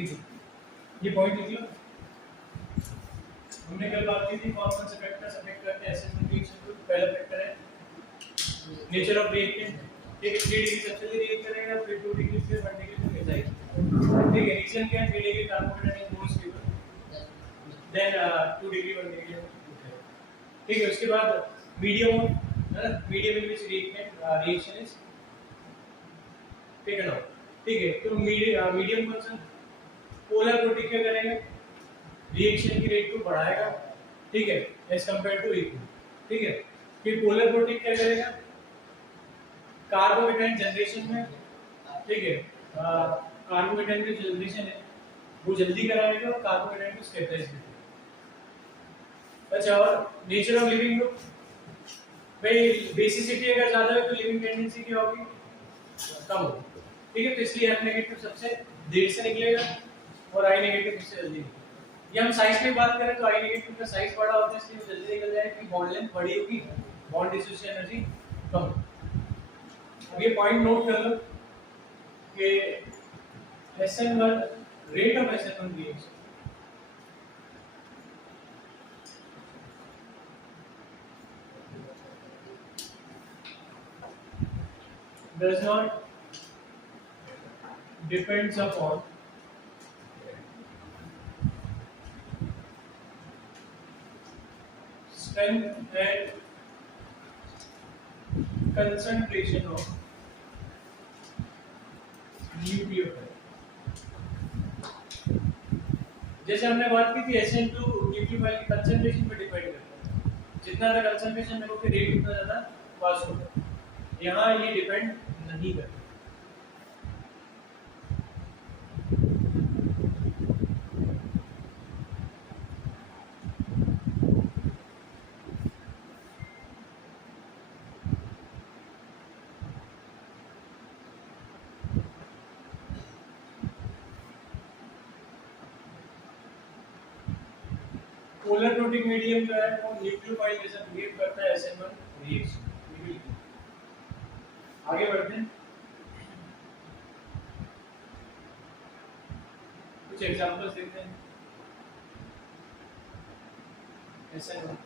ठीक है, ये पॉइंट लिख लो। हमने कल बात की थी कौन कौन से फैक्टर्स अफेक्ट करते हैं एसेसमेंट रिएक्शन को। पहला फैक्टर है नेचर ऑफ रिएक्टेंट, ठीक है, 3 डिग्री सबसे रिएक्ट करेगा, फिर 2 डिग्री, फिर 1 डिग्री पे मिसाइल, ठीक है। रीजन क्या है? 3 degree carbohydrate is more stable then 2 degree 1 degree, ठीक है। उसके बाद मीडियम है ना, medium in which reactant reaction is taken out, ठीक है। तो मीडियम कौन सा? पोलर प्रोटीन क्या करेगा? रिएक्शन की रेट को बढ़ाएगा, ठीक है, एज कंपेयर टू इक्वल, ठीक है। फिर पोलर प्रोटीन क्या करेगा? कार्बोकेटाइन जनरेशन में, ठीक है, कार्बोकेटाइन की जनरेशन है वो जल्दी कराएगा और कार्बोकेटाइन को स्टेबलाइज करेगा। अच्छा, और नेचर ऑफ लिविंग ग्रुप, भाई बेसिसिटी अगर ज्यादा है तो लिविंग टेंडेंसी क्या होगी? कम होगी, ठीक है। तो इसलिए एफ नेगेटिव सबसे देर से निकलेगा और आई नेगेटिव सबसे जल्दी निकलेगा। ये हम साइज की बात करें तो आई नेगेटिव का साइज बड़ा होता है इसलिए जल्दी निकल जाएगा कि बॉन्ड लेंथ बड़ी होगी, बॉन्ड डिसोसिएशन एनर्जी कम। अब ये पॉइंट नोट कर लो कि SN1 rate of SN1 reaction does not depends upon strength and concentration of nucleophile। जैसे हमने बात की थी SN2 न्यूक्लियोफाइल की कंसंट्रेशन पे डिपेंड करता है, जितना ज्यादा कंसंट्रेशन में होगी रेट उतना ज्यादा फास्ट होगा। यहाँ ये डिपेंड नहीं करता। पोलर प्रोटीन मीडियम जो है वो न्यूक्लियोफाइल जैसा बिहेव करता है SN1 रिएक्शन। आगे बढ़ते हैं, कुछ एग्जांपल्स देखते हैं। SN1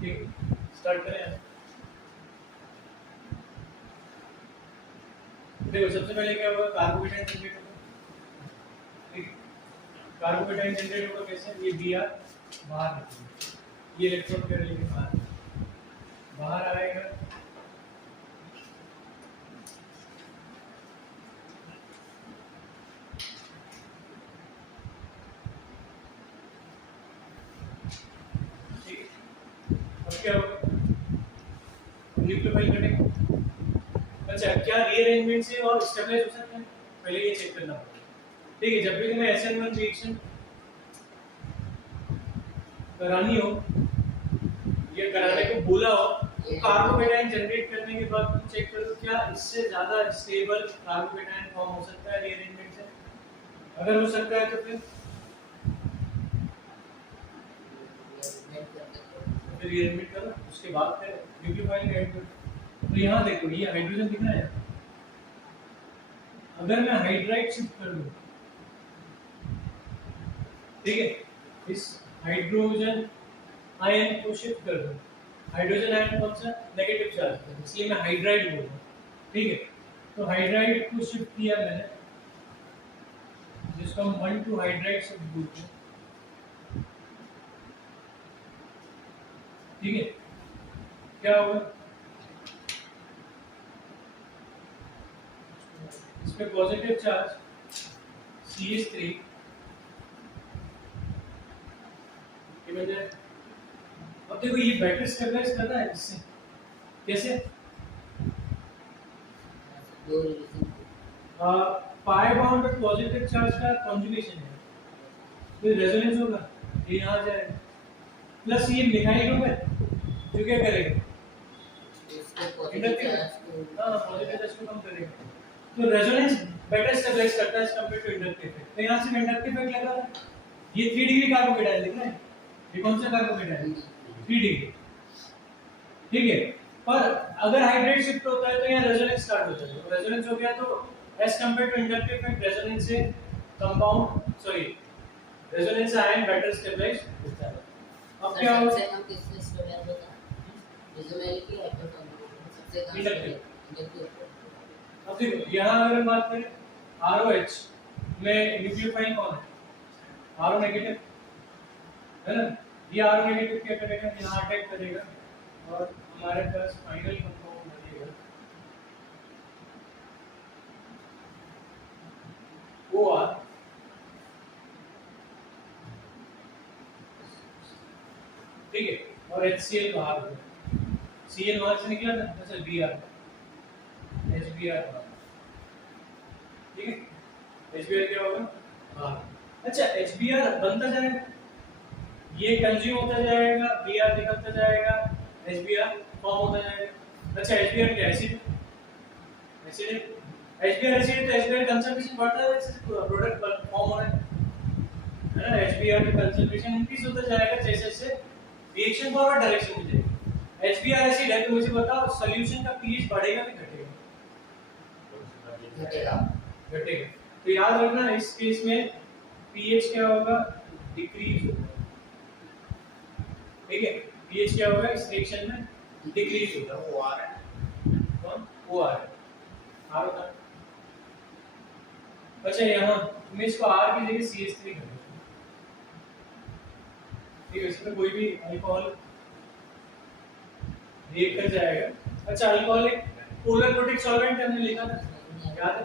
ठीक, स्टार्ट करें। देखो सबसे पहले क्या होगा, कार्बोकेटाइन जनरेट होगा। ठीक, कार्बोकेटाइन जनरेट होगा कैसे, ये Br बाहर निकलेगा, ये इलेक्ट्रॉन पेयर लेके बाहर आएगा। ठीक, अब क्या होगा, न्यूक्लियोफाइल कटेगा। अच्छा, क्या रीअरेंजमेंट से और स्टेबलाइज हो सकता है, पहले ये चेक करना होगा। ठीक है, जब भी तुम्हें SN1 रिएक्शन करानी हो या कराने को बोला हो, तो कार्बोकेटाइन जनरेट करने के बाद तुम चेक करो क्या इससे ज्यादा स्टेबल कार्बोकेटाइन फॉर्म हो सकता है रीअरेंजमेंट से। अगर हो सकता है तो फिर रीअरेंजमेंट करो, उसके बाद फिर न्यूक्लियोफाइल ऐड करो। तो यहाँ देखो ये हाइड्रोजन दिख रहा है, अगर मैं हाइड्राइड शिफ्ट कर दूं, ठीक है, इस हाइड्रोजन आयन को शिफ्ट कर दूं, हाइड्रोजन आयन कौन सा, नेगेटिव चार्ज, इसलिए मैं हाइड्राइड बोल रहा हूँ। ठीक है, तो हाइड्राइड को शिफ्ट किया मैंने, जिसको हम 1,2 हाइड्राइड शिफ्ट बोलते हैं। ठीक है, क्या होगा, इसमें पॉजिटिव चार्ज CH3 ये बन जाए। अब देखो ये बैटरी स्टेबलाइज कर रहा है इससे, कैसे, पाई बॉन्ड और पॉजिटिव चार्ज का कॉन्जुगेशन है, तो रेजोनेंस होगा, ये यहाँ जाएगा, प्लस ये मिथाइल ग्रुप है जो क्या करेगा, इंडक्टिव, हाँ पॉजिटिव चार्ज को कम करेगा, तो रेजोनेंस बेटर स्टेबलाइज करता है as compare to inductive effect. तो यहाँ से इंडक्टिव इफेक्ट लग रहा है, ये 3 डिग्री कार्बोकेटाइन दिख रहा है, ये कौन सा कार्बोकेटाइन, 3 डिग्री। ठीक है, पर अगर हाइड्रेट शिफ्ट होता है तो यहाँ रेजोनेंस स्टार्ट हो जाएगा, रेजोनेंस हो गया तो as compare to inductive effect resonance से कंपाउंड सॉरी रेजोनेंस से आयन बेटर स्टेबलाइज होता है। अब क्या होगा, सबसे कम किससे स्टेबलाइज होता है, इजोमेरिक की हाइड्रोजन सबसे कम इंडक्टिव। अब देखो यहाँ अगर हम बात करें ROH में न्यूक्लियोफाइल कौन है, RO नेगेटिव है ना, ये RO नेगेटिव क्या करेगा, यहाँ अटैक करेगा और हमारे पास फाइनल कंपाउंड बनेगा OR। ठीक है, और HCl बाहर हो गया, Cl वहां से निकला था, अच्छा Br HBr बाहर। ठीक है, HBr क्या होगा बाहर। अच्छा HBr बनता जाएगा, ये कंज्यूम होता जाएगा, Br निकलता जाएगा, HBr फॉर्म होता जाएगा। अच्छा HBr क्या एसिड, एसिड है, HBr एसिड तो HBr कंसंट्रेशन बढ़ता है, प्रोडक्ट फॉर्म हो रहा है ना, HBr का कंसंट्रेशन इंक्रीज होता जाएगा जैसे जैसे रिएक्शन फॉरवर्ड डायरेक्शन में जाएगी। HBr एसिड है तो मुझे बताओ सॉल्यूशन का pH बढ़ेगा कि घटेगा, घटेगा। तो याद रखना इस केस में pH क्या होगा, डिक्रीज होगा। ठीक है, pH क्या होगा इस रिएक्शन में, डिक्रीज होगा, वो आ रहा है, कौन वो आ रहा है, R होता। अच्छा यहाँ मैं इसको R की जगह CH3 कर दूँ, ठीक है, इसमें कोई भी अल्कोहल रिएक्ट कर जाएगा। अच्छा अल्कोहल एक पोलर प्रोटिक सॉल्वेंट हमने लिखा था, याद है,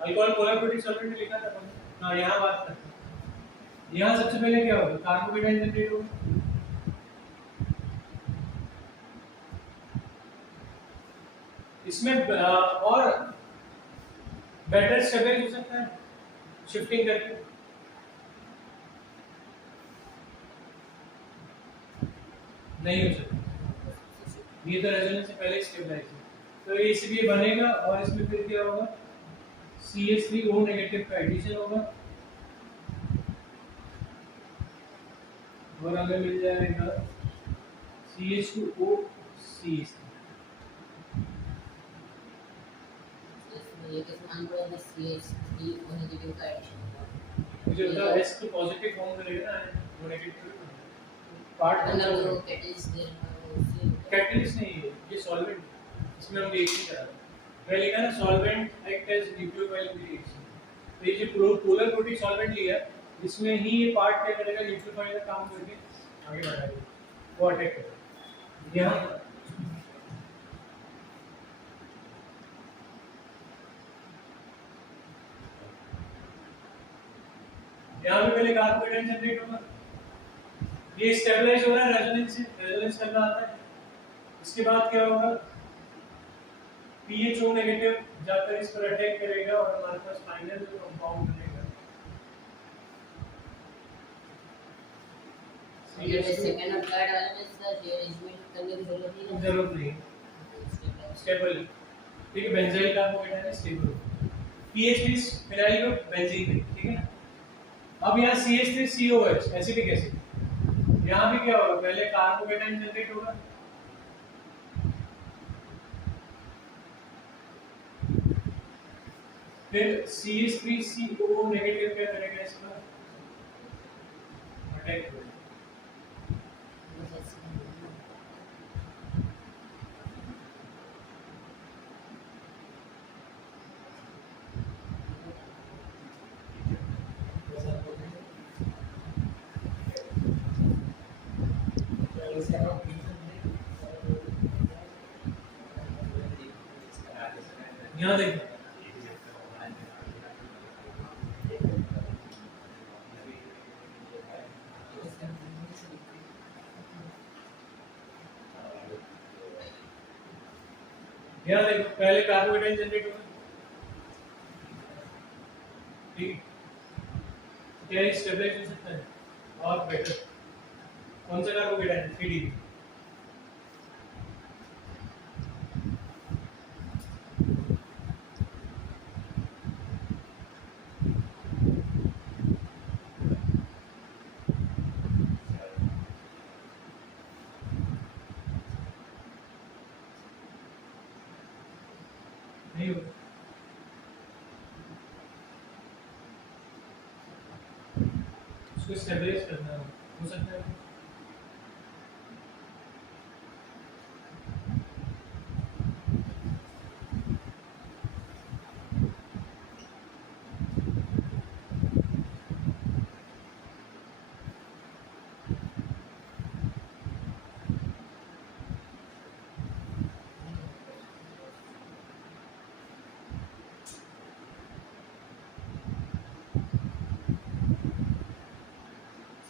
अल्कोहल पोलर प्रोटिक सॉल्वेंट में लिखा था हमने। हाँ यहाँ बात करते हैं, यहाँ सबसे पहले क्या होगा, कार्बोकेटाइन जनरेट होगा, इसमें और बेटर स्टेबलाइज हो सकता है शिफ्टिंग करके, नहीं हो सकता, ये तो रेजोनेंस से पहले स्टेबलाइज है, तो ये इसलिए बनेगा और इसमें फिर क्या होगा, CH3O नेगेटिव का एडिशन होगा और हमें मिल जाएगा CH2O CH3। ये किस मान को है CH3O नेगेटिव का एडिशन होगा, मुझे बता S तो पॉजिटिव फॉर्म करेगा ना, वो नेगेटिव पार्ट मतलब वो कैटलिस्ट दे रहा है उससे कैटलिस्ट नहीं है, ये सॉल्वेंट, इसमें हम रिएक्शन करा रहे हैं। मैं लिखा ना solvent act as nucleophile reaction, तो ये जो पोलर प्रोटीन सॉल्वेंट लिया है, इसमें ही ये पार्ट क्या करेगा, न्यूक्लियोफाइल का काम करके आगे बढ़ाएगा, वो अटैक करेगा। यहाँ यहाँ भी पहले कार्बोहाइड्रेट जनरेट होगा, ये स्टेबलाइज हो रहा है रेजोनेंस से, रेजोनेंस करना आता है। इसके बाद क्या होगा, पीएच ओ नेगेटिव जाकर इस पर अटैक करेगा और हमारे पास फाइनल जो कंपाउंड बनेगा ये सेकंड और थर्ड वाले में सर ये अरेंजमेंट करने की जरूरत नहीं है, स्टेबल, ठीक है। बेंजाइल कार्बोहाइड्रेट है स्टेबल, पीएच भी फिनाइल ग्रुप बेंजीन में, ठीक है ना। अब यहाँ CH3COH एसिटिक एसिड, यहाँ भी क्या होगा, पहले कार्बोकेटाइन जनरेट होगा, फिर CH3CO नेगेटिव क्या करेगा, इसका अटैक करेगा। यहाँ देखो यहाँ देखो, पहले कार्बोहाइड्रेट जनरेट होगा, ठीक, क्या ये स्टेबलाइज हो सकता है और बेटर, कौन सा कार्बोहाइड्रेट 3D, नहीं होगा, उसको स्टेबलाइज करना हो सकता है।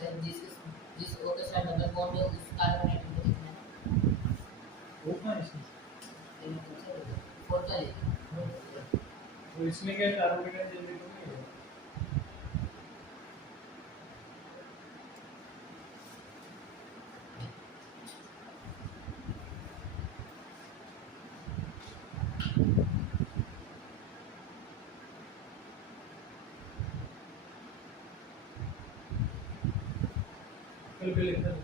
सर जिस ओ के साथ डबल बॉन्ड है उस कार्बोनेट को लिखना है, वो कहाँ है इसमें, फोटो है तो इसमें क्या कार्बोहाइड्रेट जनरेट होगी, कल पे लिखना है।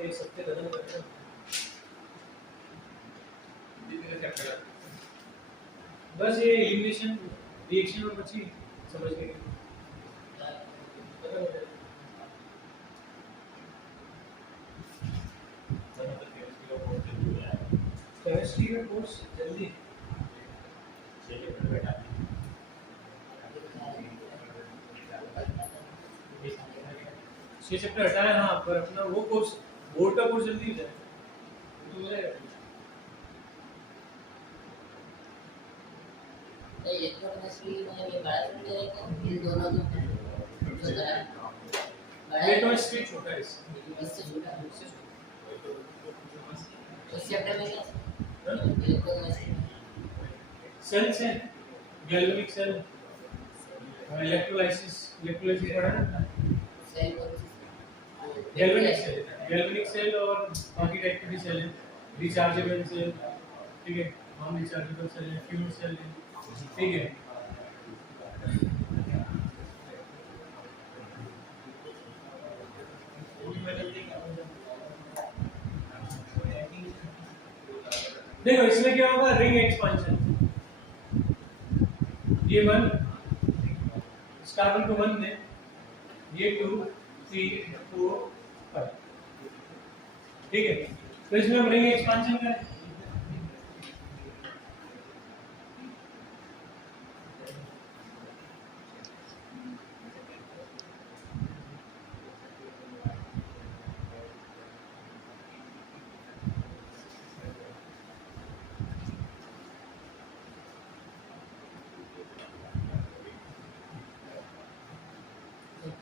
ये सबसे खत्म करते हैं, बस ये एलिमिनेशन रिएक्शन और बची समझ गए, खत्म हो जाएगा। केमिस्ट्री का कोर्स जल्दी छह चैप्टर हटाया, हाँ, पर अपना वो कोर्स बोर्ड का कोर्स जल्दी हो जाए तो हो जाएगा। तो इलेक्ट्रोकेमिस्ट्री में ये बड़ा सब्जेक्ट है, इन दोनों को जो तरह बड़ा है केमिस्ट्री छोटा है, इससे इससे छोटा है। इससे छोटा। उस चैप्टर में क्या इलेक्ट्रोकेमिस्ट्री सेल्स है, गैल्वेनिक सेल, इलेक्ट्रोलाइसिस पढ़ा ना, सेल को गैल्वेनिक सेल और बाकी टाइप की सेल है, रिचार्जेबल सेल, ठीक है, नॉन रिचार्जेबल सेल है, फ्यूल सेल है, ठीक है। देखो इसमें क्या होगा, रिंग एक्सपांशन, ये 1, इस कार्बन को 1 दे, ये 2 3 4 5, ठीक है। तो इसमें हम रिंग एक्सपांशन करें,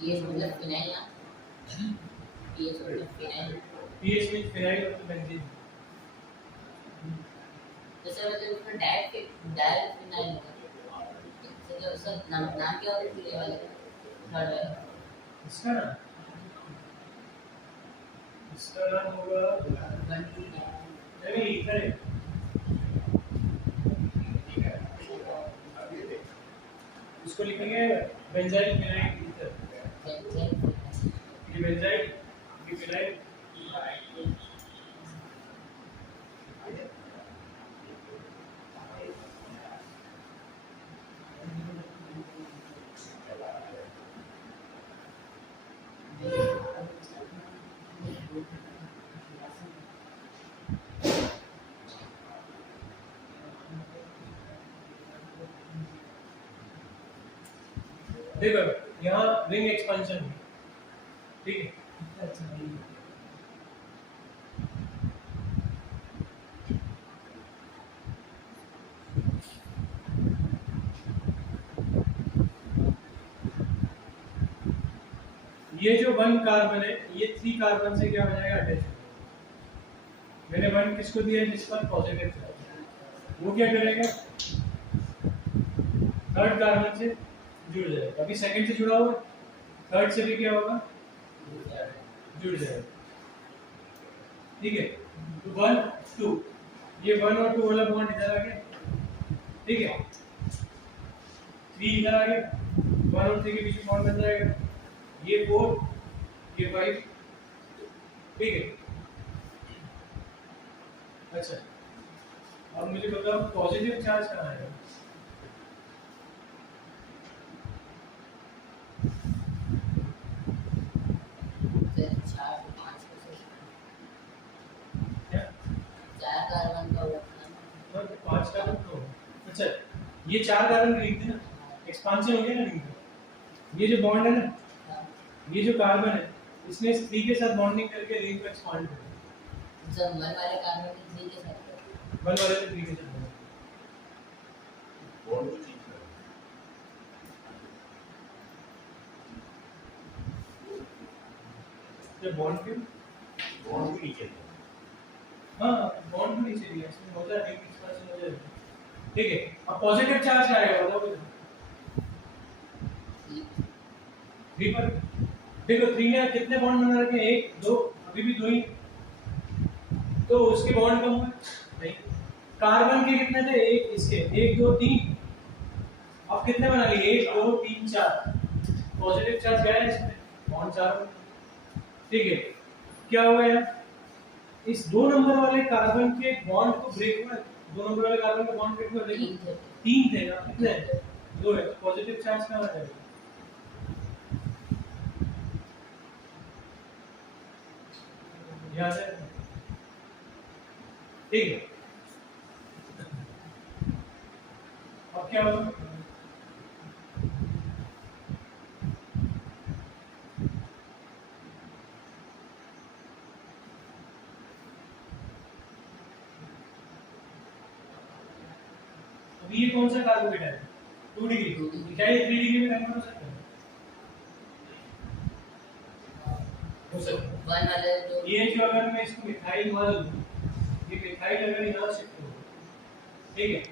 पीएच मतलब फिनाइल ना, पीएच मतलब फिनाइल, पीएच में फिनाइल और बेंजीन, जैसे मतलब उसमें डायरेक्ट फिनाइल होगा, जैसे उसका नाम क्या होता है पीले वाले का, थर्ड वाले इसका ना, इसका नाम होगा, 1 2 नहीं इधर, इसको लिखेंगे बेंजाइल फिनाइल ईथर, ये बेंजाइल, ये फिनाइल, देखो यहाँ रिंग एक्सपांशन है, ठीक है। ये जो 1 कार्बन है, ये 3 कार्बन से क्या हो जाएगा, अटैच। मैंने 1 किसको दिया है, जिस पर पॉजिटिव चार्ज, वो क्या करेगा, थर्ड कार्बन से जुड़ जाएगा। अभी सेकंड से जुड़ा हुआ, थर्ड से भी क्या होगा, जुड़ जाएगा, ठीक है। तो 1 2, ये 1 और 2 वाला बॉन्ड इधर आ गया, ठीक है। 3 इधर आ गया, 1 और 3 के बीच में बॉन्ड बन जाएगा, ये 4, ये 5, ठीक है। अच्छा, अब मुझे बताओ पॉजिटिव चार्ज कहाँ है, फिर 4 से 5 क्या 4 कार्बन का होगा, 5 कार्बन तो, अच्छा ये 4 कार्बन रिंग थे ना, एक्सपांशन हो गया ना रिंग का। ये जो बॉन्ड है ना, ये जो कार्बन है, इसने इस 3 के साथ बॉन्डिंग करके रिंग को एक्सपांड कर दिया, जब 1 वाले कार्बन के 3 के साथ 1 वाले से 3 के साथ बॉन्ड को चेंज कर, जब बॉन्ड क्यों, बॉन्ड को नीचे हाँ बॉन्ड को नीचे दिया, इसमें हो जाए रिंग एक्सपांशन हो जाए, ठीक है। अब पॉजिटिव चार्ज क्या आएगा बताओ मुझे, 3 पर। देखो 3 ने कितने बॉन्ड बना रखे हैं, 1 2, अभी भी 2 ही, तो उसके बॉन्ड कम हुए नहीं। कार्बन के कितने थे, 1 इसके 1 2 3, अब कितने बना लिए, 1 2 3 4, पॉजिटिव चार्ज गया है इसमें, बॉन्ड 4, ठीक है। क्या हुआ यार, इस 2 नंबर वाले कार्बन के बॉन्ड को ब्रेक हुआ, 2 नंबर वाले कार्बन का बॉन्ड ब्रेक हुआ, देखो 3 थे ना, कितने 2 है, पॉजिटिव चार्ज कहाँ आ जाएगा, यहाँ से, ठीक है। अब क्या होगा, अभी ये कौन सा कार्बोनेट है, 2 डिग्री, क्या ये 3 डिग्री में कन्वर्ट हो सकता है, हो सकता है। 1 वाले जो ये जो अगर मैं इसको मिथाइल मान लूं, ये मिथाइल अगर यहाँ शिफ्ट हो, ठीक है,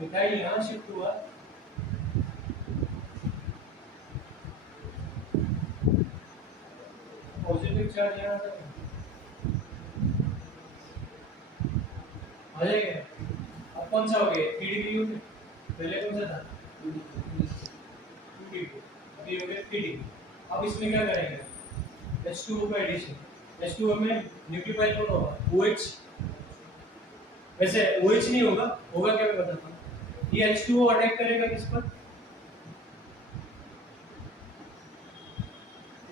मिथाइल यहाँ शिफ्ट हुआ, पॉजिटिव चार्ज यहाँ आ जाएगा। अब कौन सा हो गया, 3 डिग्री हो गया, पहले कौन सा था, 2 डिग्री, अभी हो गया 3 डिग्री। अब इसमें क्या करेंगे, H2O का एडिशन, H2O में न्यूक्लियोफाइल कौन होगा, OH, वैसे OH नहीं होगा, होगा क्या मैं बताता हूँ। ये H2O अटैक करेगा किस पर,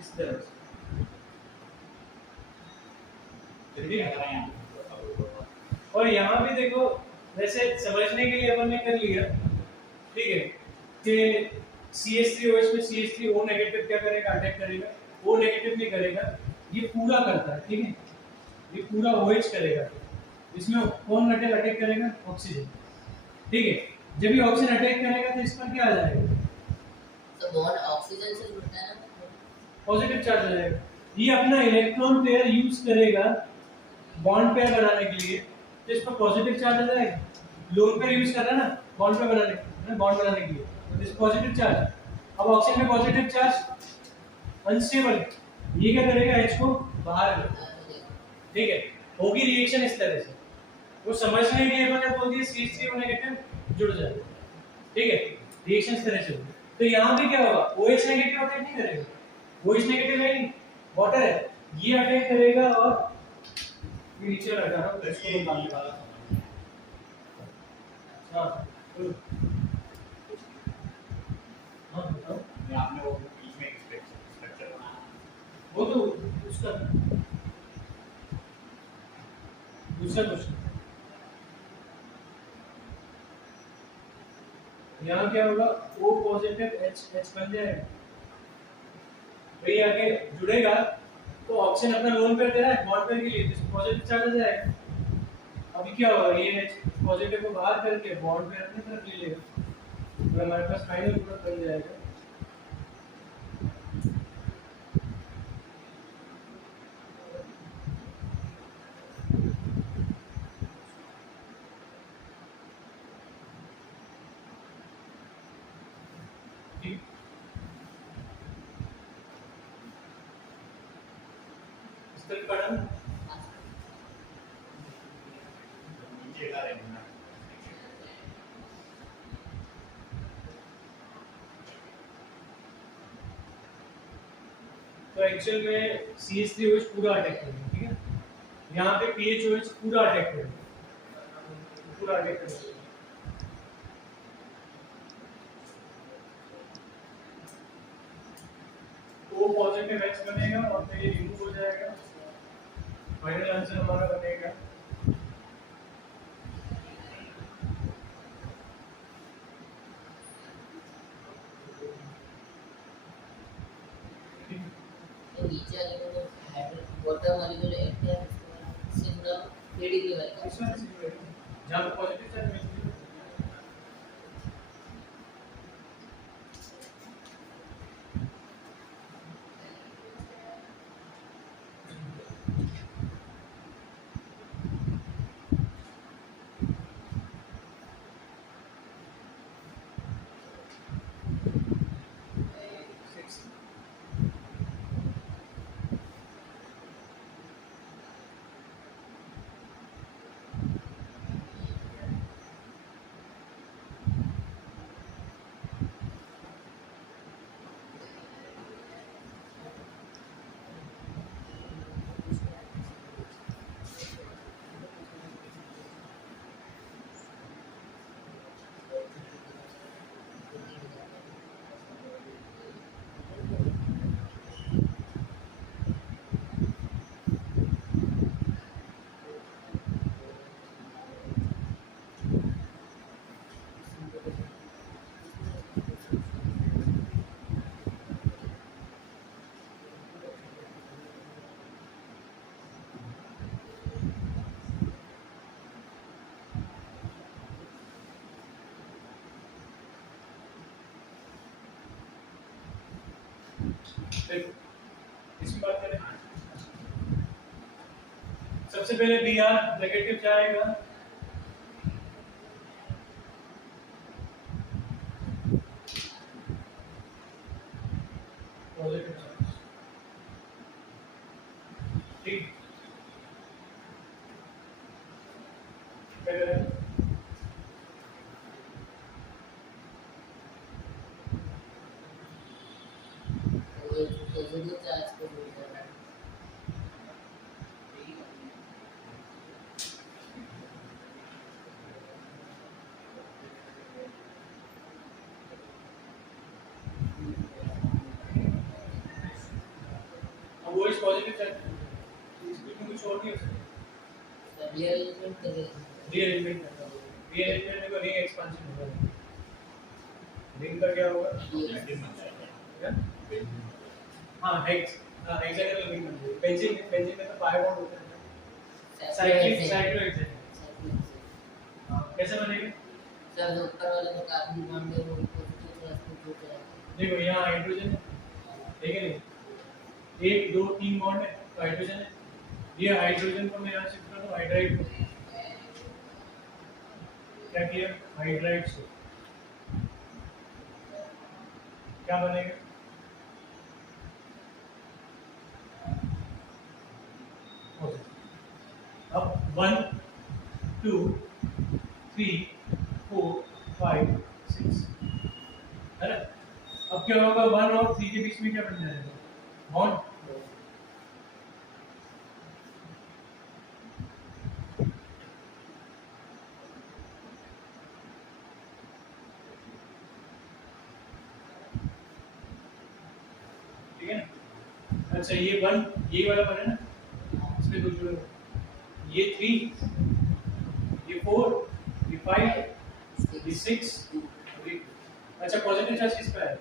इस तरह से, फिर क्या करें यहाँ? और यहाँ भी देखो, वैसे समझने के लिए अपन ने कर लिया, ठीक है, कि CH3OH में CH3O नेगेटिव क्या करेगा, अटैक करेगा, O नेगेटिव नहीं करेगा, ये पूरा करता है, ठीक है, ये पूरा OH करेगा, इसमें कौन अटैक करेगा, ऑक्सीजन, ठीक है। जब ये ऑक्सीजन अटैक करेगा तो इस पर क्या आ जाएगा, तो बॉन्ड ऑक्सीजन से जुड़ता है ना, पॉजिटिव चार्ज आ जाएगा। ये अपना इलेक्ट्रॉन पेयर यूज करेगा बॉन्ड पेयर बनाने के लिए, तो इस पर पॉजिटिव चार्ज आ जाएगा। लोन पेयर यूज कर रहा है ना बॉन्ड पेयर बनाने के लिए, बॉन्ड बनाने के लिए, तो इस पॉजिटिव चार्ज। अब ऑक्सीजन में पॉजिटिव चार्ज अनस्टेबल, ये क्या करेगा, H को बाहर लेगा, ठीक है। होगी रिएक्शन इस तरह से, वो समझने के लिए मैंने बोल दिया CH3O नेगेटिव जुड़ जाए, ठीक है, रिएक्शन इस तरह से होगी। तो यहाँ भी क्या होगा, OH नेगेटिव अटैक नहीं करेगा, OH नेगेटिव है नहीं, वाटर है, ये अटैक करेगा और ये नीचे लगा रहा हूँ, इसको निकालने वाला समझ। हाँ हाँ बताओ, मैं आपने वो बीच में एक स्ट्रक्चर बनाया, वो तो उसका दूसरा क्वेश्चन। यहाँ क्या होगा, O पॉजिटिव H बन जाएगा, वही आगे जुड़ेगा, तो ऑक्सीजन अपना लोन पेयर दे रहा है बॉन्ड पेयर के लिए, तो पॉजिटिव चार्ज आ जाएगा। अभी क्या होगा, ये H पॉजिटिव को बाहर करके बॉन्ड पेयर अपनी तरफ ले लेगा, तो हमारे पास फाइनल प्रोडक्ट बन जाएगा। ठीक, इस तरह पढ़ा ना? नीचे का रहना। तो एक्चुअल में CH3OH पूरा अटैक करेगा, ठीक है, यहाँ पे PHOH पूरा अटैक करेगा, पूरा अटैक करेगा। O पॉजिटिव H बनेगा और फिर ये रिमूव हो जाएगा, फाइनल आंसर हमारा बनेगा तो नीचे वाले को हाइड्रोजन बॉटम वाले जो एक है इससे पूरा 3 डिग्री वाला इसमें जहाँ पे पॉजिटिव चार्ज मिलती है। इसमें बात करें, सबसे पहले Br नेगेटिव जाएगा, पॉजिटिव चार्ज, ठीक, क्या करें, पॉजिटिव चार्ज को जोड़ देना पॉजिटिव चार्ज, इसमें कुछ और नहीं हो सकता। रीअरेंजमेंट करें। रीअरेंजमेंट करना होगा, रीअरेंजमेंट में रिंग एक्सपेंशन होगा। रिंग का क्या होगा? बेंजीन बन जाएगा। क्या? बेंजीन हाँ हेक्सागोनल रिंग बन जाएगी। बेंजीन में तो पाई बॉन्ड होता है, साइक्लिक साइक्लोहेक्सेन। हाँ कैसे बनेगा? सर जो ऊपर वाला जो कार्बन बॉन्ड है वो पॉजिटिव चार्ज को जो करेगा। देखो यहाँ हाइड्रोजन है, ठीक है नहीं, 1 2 3 बॉन्ड है तो हाइड्रोजन है। ये हाइड्रोजन को मैं यहाँ शिफ्ट कर दूँ हाइड्राइड को, क्या किया? हाइड्राइड से क्या बनेगा? अब 1 2 3 4 5 6 है ना? अब क्या होगा? 1 और 3 के बीच में क्या बन जाएगा? बॉन्ड। ठीक है ना? अच्छा ये 1 ये वाला बना ना, इसमें कुछ जुड़े, ये 3 ये 4 ये 5 ये 6 ये। अच्छा पॉजिटिव चार्ज किस पे है?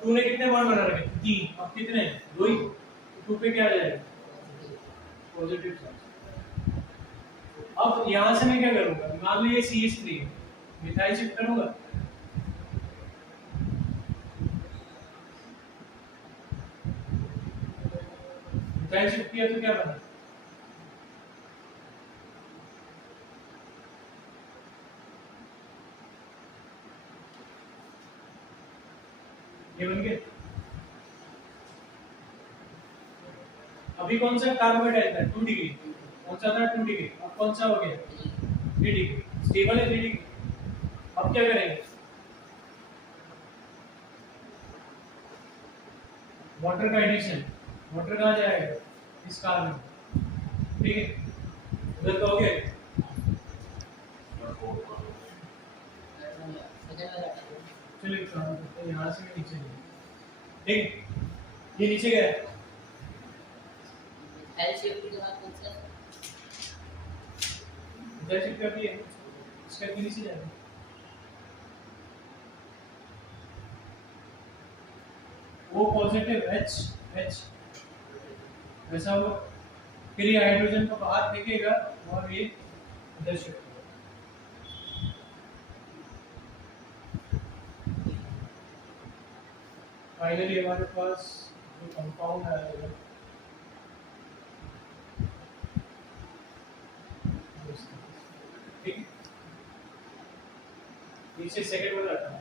2 ने कितने बॉन्ड बना रखे? 3। अब कितने हैं? 2 ही। 2 पे क्या आ जाएगा? Positive charge. अब यहाँ से मैं क्या करूँगा? मान लो ये CH3 है, मिथाइल शिफ्ट करूँगा। मिथाइल शिफ्ट किया तो क्या बना? ये बन गया। अभी कौन सा कार्बोहाइड्रेट है? 2 डिग्री। कौन सा था? 2 डिग्री। अब कौन सा हो गया? 3 डिग्री। स्टेबल है 3 डिग्री। अब क्या करेंगे? वाटर का एडिशन, वाटर कहाँ जाएगा? इस कार्बन, ठीक है, उधर तो हो गया। चलिए एक काम करते हैं, यहाँ से मैं नीचे जाऊँ, ठीक है? ये नीचे गया है, एल शिफ्ट के बाद कौन सा इधर शिफ्ट कर दिया, इसका भी नीचे जाएगा। वो पॉजिटिव H वैसा होगा, फिर ये हाइड्रोजन को बाहर फेंकेगा और ये इधर शिफ्ट होगा। फाइनली हमारे पास जो कंपाउंड आएगा ठीक है, नीचे सेकंड वाला रखना।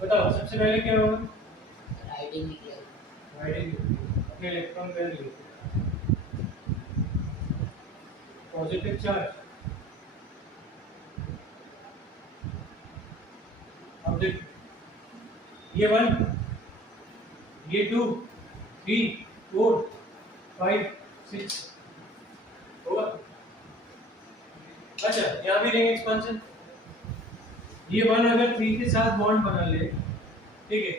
बताओ सबसे पहले क्या होगा? राइडिंग निकलेगा। राइडिंग अपने इलेक्ट्रॉन पेयर लेते पॉजिटिव चार्ज। अब देख ये 1 ये 2 3 4 5 6 होगा। अच्छा यहाँ भी रिंग एक्सपेंशन, ये 1 अगर 3 के साथ बॉन्ड बना ले, ठीक है,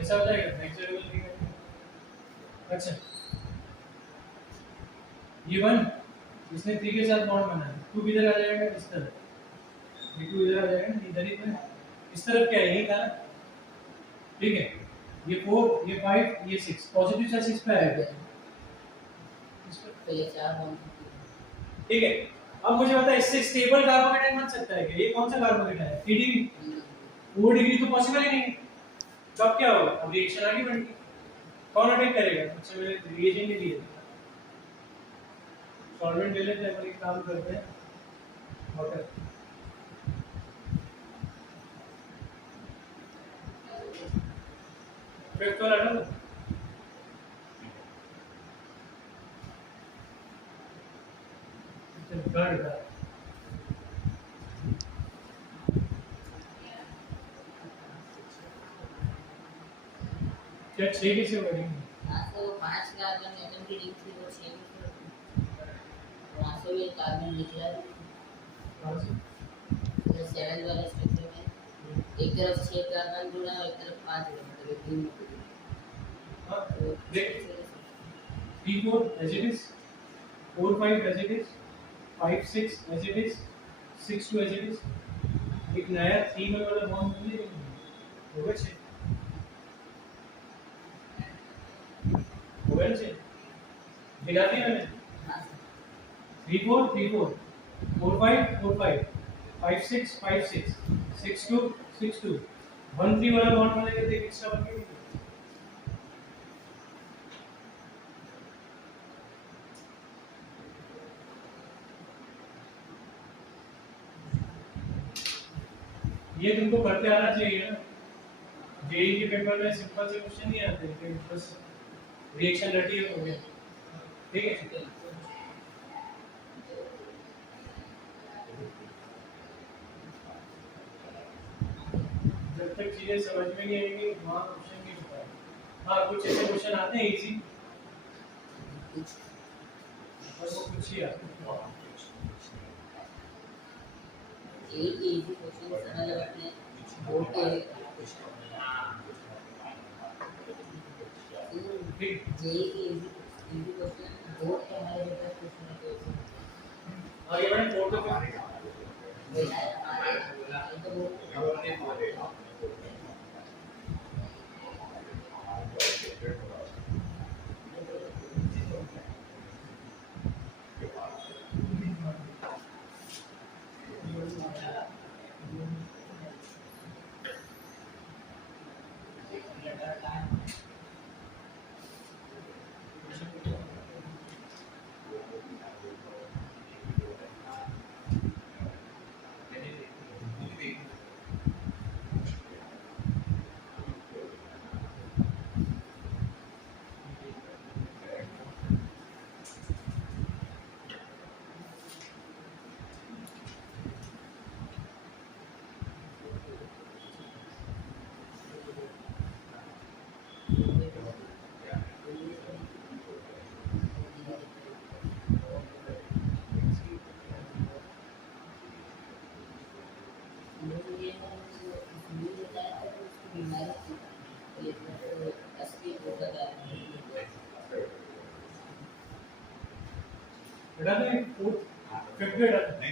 ऐसा हो जाएगा हेक्सागोनल रिंग। अच्छा ये 1 इसने 3 के साथ बॉन्ड बनाया, 2 किधर आ जाएगा? इस तरफ, ये 2 इधर आ जाएगा ना, इधर ही तो, इस तरफ क्या है? यही था ना, ठीक है, ये 4 ये 5 ये 6, पॉजिटिव चार्ज 6 पे आएगा, पहले 4 बॉन्ड ठीक है। अब मुझे बता इससे स्टेबल कार्बोहाइड्रेट बन सकता है क्या? ये कौन सा कार्बोहाइड्रेट है? 3 डिग्री, 4 डिग्री तो पॉसिबल ही नहीं। तो अब क्या होगा? अब रिएक्शन आगे बढ़ेगी, कौन अटैक करेगा? सबसे पहले रिएजेंट ले लिए, सॉल्वेंट ले लेते हैं, पर एक काम करते हैं, वाटर, फिफ्थ वाला ना, क्या 6 कैसे होगा रिंग? हाँ तो 5 कार्बन एटम की रिंग थी वो 6 में वहाँ से भी कार्बन निकला है। कहाँ से? तो 7 वाले स्ट्रक्चर में एक तरफ 6 कार्बन जुड़ा है और एक तरफ 5 जुड़ा है, मतलब एक रिंग होती है। हाँ तो देख, इस वजह से 3 4 as it is, 4 5 as it is, 5 6 as it is, 6 2 as it is। एक नया 3 में वाला बॉन्ड मिल जाएगा, होगा 6, होगा ना 6? गिना दिया मैंने। हाँ 3 4 3 4, 4 5 4 5, 5 6 5 6, 6 2 6 2, 1 3 वाला बॉन्ड बनेगा तो एक एक्स्ट्रा बन गया। ये तुमको करते आना चाहिए ना। जेई के पेपर में सिंपल से क्वेश्चन नहीं आते, कि बस रिएक्शन रटी हो गया, ठीक है। जब तक चीजें समझ में नहीं आएंगी वहाँ क्वेश्चन नहीं होता है। हाँ कुछ ऐसे क्वेश्चन आते हैं इजी, और वो कुछ ही आते हैं। एक इजी क्वेश्चन समझ अपने बोर्ड के ठीक, जेई की इजी क्वेश्चन बोर्ड के हमारे पेपर क्वेश्चन है तो आगे बढ़े बोर्ड पे। वही है हमारे तो वो बेटा तो एक फोर्थ फिफ्थ ग्रेड आता है।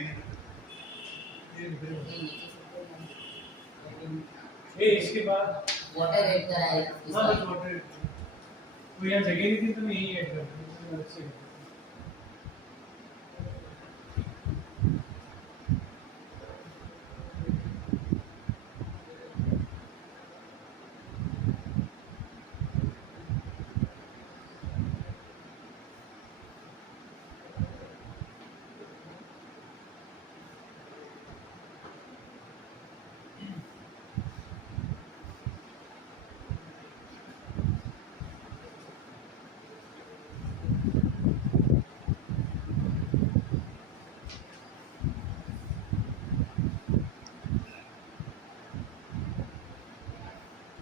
ये इसके बाद वाटर रेट का है हाँ बस वाटर, तो यहाँ जगह नहीं थी तो मैं यही ऐड कर दूँ।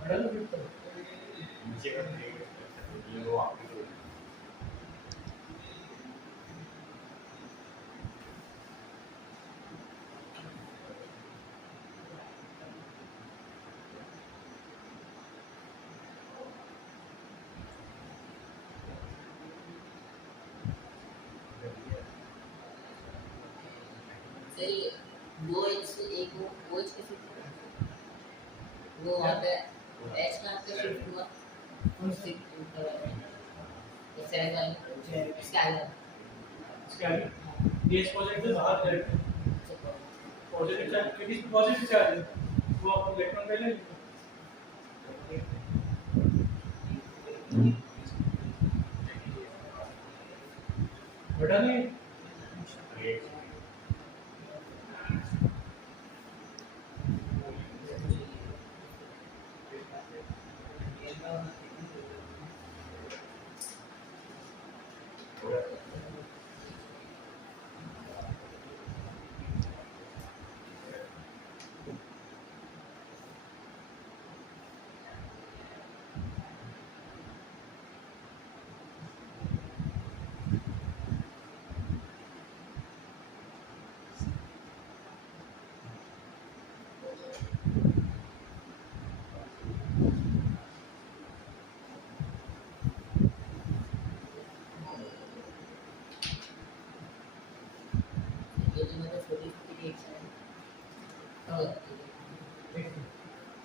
बड़ा तो फिफ्थ है। नीचे का ये वो आपकी तो सही दो इंच से एक वो इंच के शिफ्ट वो वहाँ पे एच कहाँ पे शिफ्ट हुआ उस ऊपर ये सेवन वाले इसके आगे इसके आगे ये पॉजिटिव बाहर डायरेक्ट पॉजिटिव चार्ज, क्योंकि पॉजिटिव चार्ज है वो आप इलेक्ट्रॉन पहले बटा नहीं।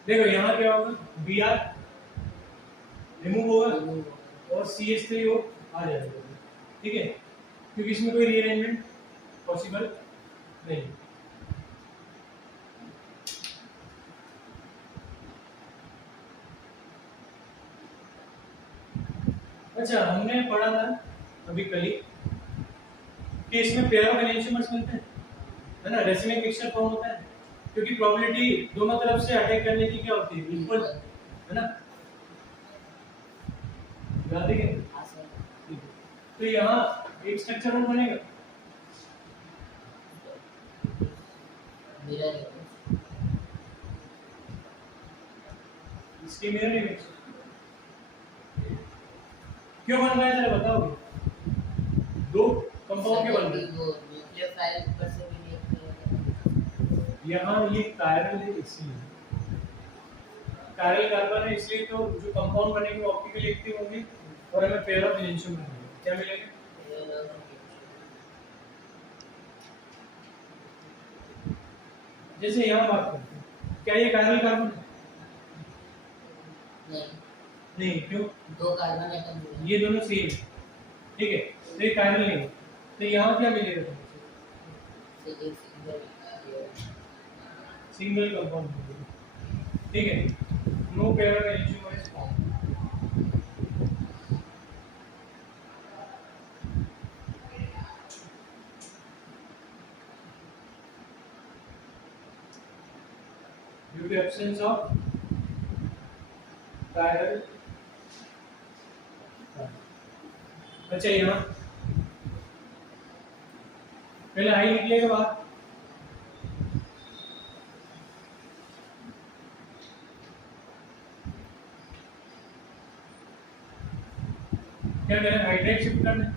देखो यहाँ क्या होगा, बी आर रिमूव होगा और सी एच थ्री ओ आ जाएगा, ठीक है, क्योंकि इसमें कोई रीअरेंजमेंट पॉसिबल नहीं। अच्छा, हमने पढ़ा था अभी कल ही कि इसमें पेयर ऑफ एनेंशियोमर्स मिलते हैं, है ना, रेसिमिक मिक्सचर फॉर्म होता है, क्योंकि प्रोबेबिलिटी दोनों तरफ से अटैक करने की क्या होती है, इक्वल, है ना, याद है क्या? तो यहाँ एक स्ट्रक्चर और बनेगा, मिरर इसकी मिरर इमेज क्यों बन रहा है जरा बताओगे? दो कंपाउंड के बन रहे हैं, वो न्यूक्लियोफाइल ऊपर से भी एक यहाँ ये कायरल है इसलिए, कायरल कार्बन है इसलिए, तो जो कंपाउंड बनेंगे वो ऑप्टिकली एक्टिव होंगे और हमें पेयर ऑफ एनेंशियम मिलेगा। क्या मिलेगा? जैसे यहाँ बात करते हैं, क्या ये कायरल कार्बन है? नहीं, नहीं, क्यों? दो कार्बन एटम जुड़े ये दोनों सेम है, ठीक है, तो ये कायरल नहीं है, तो यहाँ क्या मिलेगा तुम्हें? से एक सिंगल कंपाउंड मिलेगा, ठीक है, नो पेयर ऑफ एनेंशियम is form. due to absence of chiral। अच्छा, यहाँ पहले आई निकलेगा बाहर, क्या करें, हाइड्रेट शिफ्ट करना है,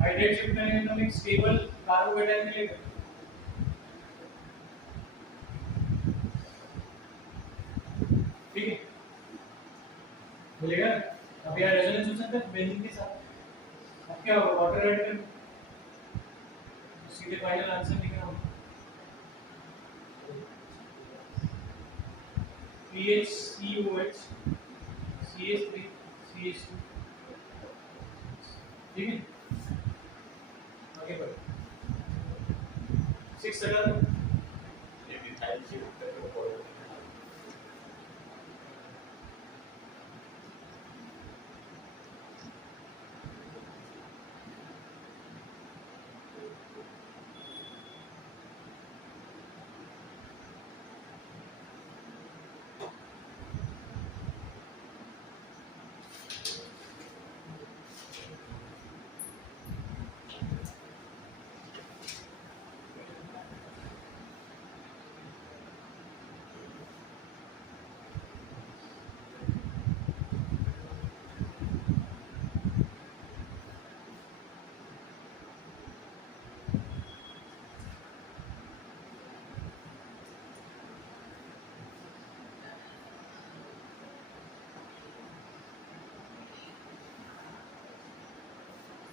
हाइड्रेट शिफ्ट करेंगे तो हमें स्टेबल कार्बोकेटाइन मिलेगा, ठीक है, मिलेगा ना? अब यहाँ रेजोनेंस हो सकता है बेंजीन के साथ, अब क्या होगा, वाटर ऐड कर सीधे फाइनल आंसर लिख रहा हूँ, PHCOH CH3 CH2, ठीक है, आगे बढ़ो, 6 लगा दो, ये मिथाइल शिफ्ट करके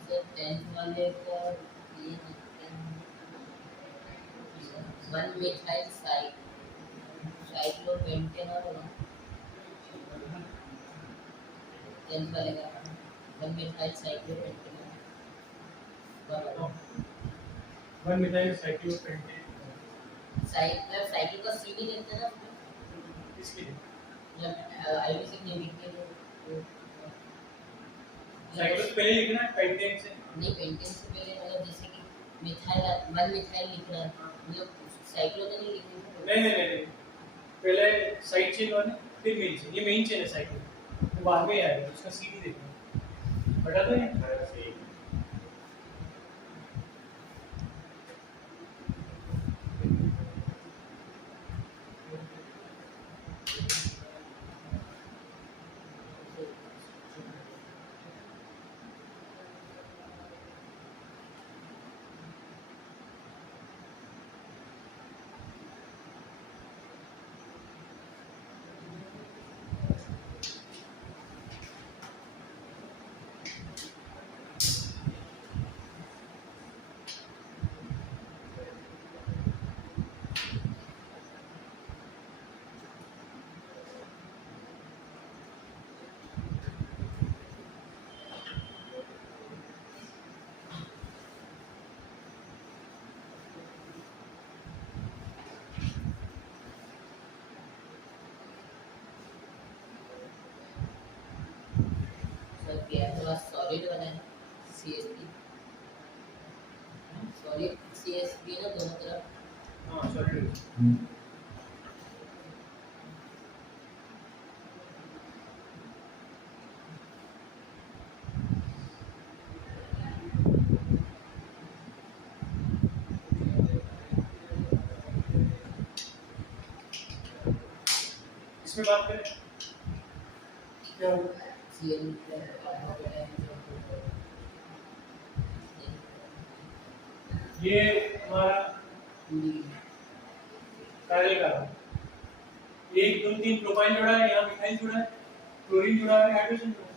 से 10th वाले का ये 1 मिथाइल साइक्लोपेंटेनॉल होगा 10th वाले का 1 मिथाइल साइक्लोपेंटेनॉल बराबर 1 मिथाइल साइक्लोपेंटेन, साइकिल का सी भी लिखते हैं ना इसके लिए मतलब आईबीसी नेमिक के लिए साइक्लो पहले लिखना है पेंटेन से, नहीं पेंटेन से पहले मतलब जैसे कि मिथाइल 1 मिथाइल लिखना है मतलब साइक्लो तो नहीं लिखना नहीं, पहले साइड चेन वाले फिर मेन चेन, ये मेन चेन है साइक्लो, तो बाद में आएगा, उसका सी भी देखना, बता दो ये से पास सॉलिड वाला है CSP, सॉलिड CSP ना दोनों तरफ। हाँ सॉलिड। इसमें बात करें क्या होगा? CL ये हमारा पैरेलल कार्बन, 1 2 3 प्रोपाइल जुड़ा है, यहाँ मिथाइल जुड़ा है, क्लोरीन जुड़ा है, हाइड्रोजन जुड़ा है,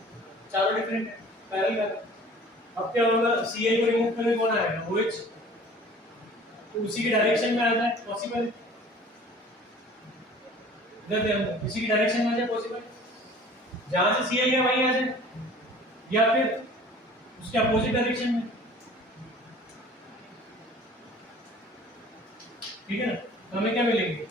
चारों डिफरेंट है पैरेलल कार्बन। अब क्या होगा, Cl को रिमूव करके कौन आएगा? OH, तो उसी के डायरेक्शन में आ जाए पॉसिबल, इधर देखो इसी की डायरेक्शन में आ जाए पॉसिबल, जहां से Cl गया वहीं आ जाए, या फिर उसके अपोजिट डायरेक्शन में, ठीक है ना? तो हमें क्या मिलेंगे?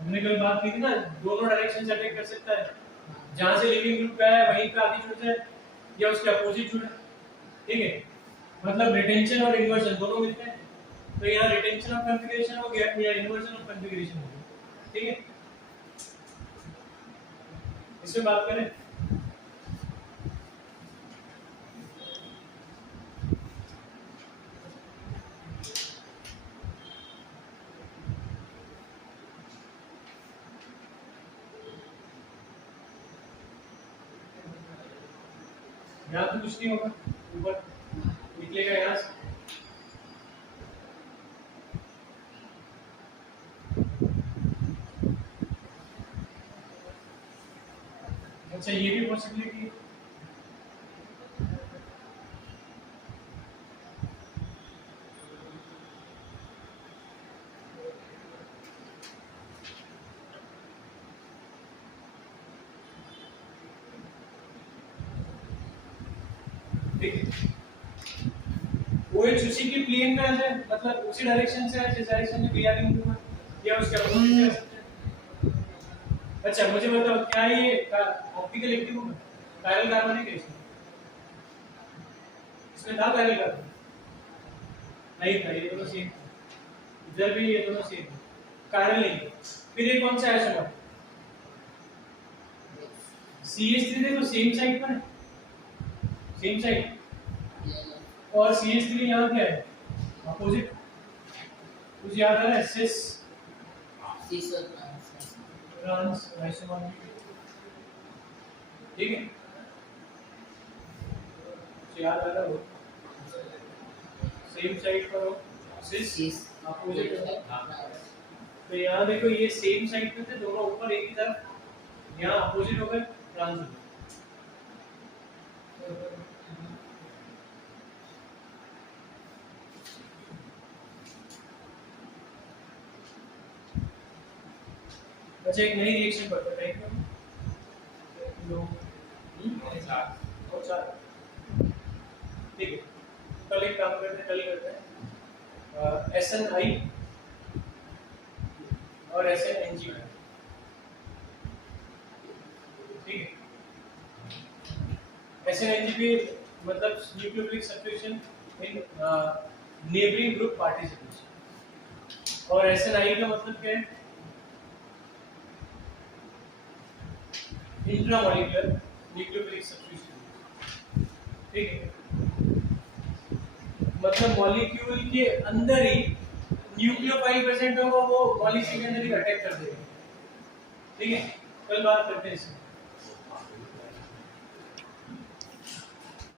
हमने कल बात की थी ना, दोनों डायरेक्शन से अटैक कर सकता है, जहां से लिविंग ग्रुप गया है वहीं पे आगे जुड़ जाए या उसके अपोजिट जुड़े, ठीक है? मतलब रिटेंशन और इन्वर्जन दोनों मिलते हैं, तो यहाँ रिटेंशन ऑफ कॉन्फ़िगरेशन हो गया या इन्वर्जन ऑफ कॉन्फ़िगरेशन हो गया, ठीक है? इसमें बात करें यहाँ तो कुछ नहीं होगा, ऊपर निकलेगा यहाँ से, अच्छा ये भी पॉसिबिलिटी है। OH उसी के प्लेन में आ जाए, मतलब उसी डायरेक्शन से है जिस डायरेक्शन में क्रिया की हुआ, या उसके अपोजिट से आ सकता है। अच्छा मुझे बताओ, क्या ये ऑप्टिकल एक्टिव होगा? पैरेलल कार्बन है क्या इसमें? इसमें था पैरेलल कार्बन? नहीं था, ये दोनों सेम, इधर भी ये दोनों सेम, पैरेलल नहीं। फिर ये कौन सा आइसोमर? CH3 देखो सेम साइड पर है, सेम साइड, और CH3 यहाँ क्या है? अपोजिट, कुछ याद आ रहा है? सिस ट्रांस आइसोमर, ठीक है? कुछ याद आ रहा हो? सेम साइड पर हो, सिस अपोजिट हो, तो यहाँ देखो ये सेम साइड पे थे दोनों, ऊपर एक ही तरफ, यहाँ अपोजिट हो गए, ट्रांस हो गए। अच्छा एक नई रिएक्शन पढ़ते हैं, और चार, ठीक है? कल एक काम करते हैं, कल करते हैं SNI और SNNG, ठीक है? SNNG भी मतलब न्यूक्लियोफिलिक सब्स्टिट्यूशन इन नेबरिंग ग्रुप पार्टिसिपेशन, और SNI का मतलब क्या है? इंट्रामॉलिक्यूलर न्यूक्लियोफिलिक सब्स्टिट्यूशन, ठीक है? मतलब मॉलिक्यूल के अंदर ही न्यूक्लियोफाइल प्रेजेंट होगा, वो मॉलिक्यूल के अंदर ही अटैक कर देगा, ठीक है? कल बात करते हैं इसमें।